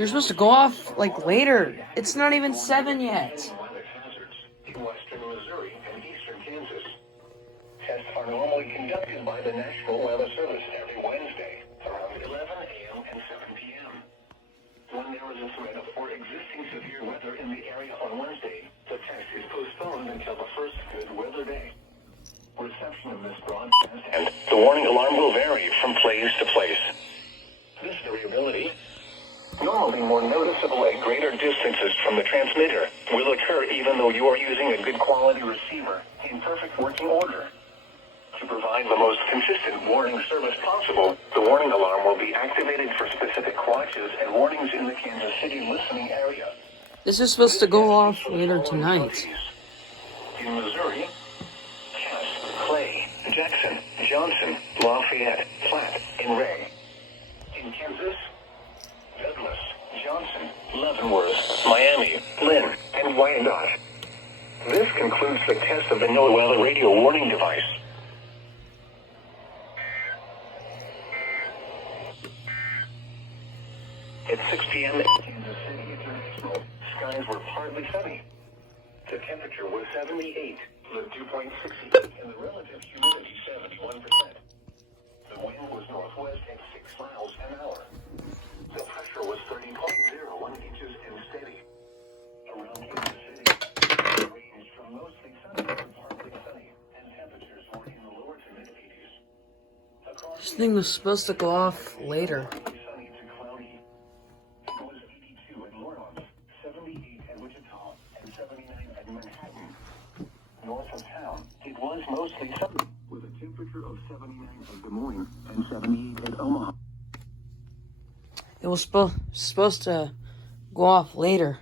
You're supposed to go off, like, later. It's not even 7 yet. In western Missouri and eastern Kansas. Tests are normally conducted by the National Weather Service every Wednesday around 11 a.m. and 7 p.m. When there is a threat of or existing severe weather in the area on Wednesday, the test is postponed until the first good weather day. Reception of this broadcast and the warning alarm will vary from place to place. This variability, normally more noticeable at greater distances from the transmitter, will occur even though you are using a good quality receiver in perfect working order. To provide the most consistent warning service possible, the warning alarm will be activated for specific watches and warnings in the Kansas City listening area. This is supposed to go off later tonight. In Missouri, Cass, Clay, Jackson, Johnson, Lafayette, Platte, and Ray. In Kansas, Douglas, Johnson, Leavenworth, Miami, Lynn, and Wyandotte. This concludes the test of the NOAA radio warning device. At 6 p.m. in Kansas City International, skies were partly sunny. The temperature was 78, the dew point 68, and the relative humidity 71%. The wind was northwest at 6 miles an hour. The pressure was 30.01 inches and steady. Around Kansas City, it ranged from mostly sunny to partly sunny, and temperatures were in the lower to mid-80s. This thing was supposed to go off later. Sunny to cloudy. It was 82 at Lawrence, 78 at Wichita, and 79 at Manhattan. North of town, it was mostly sunny, with a temperature of 79 at Des Moines and 78 at Omaha. It was supposed to go off later.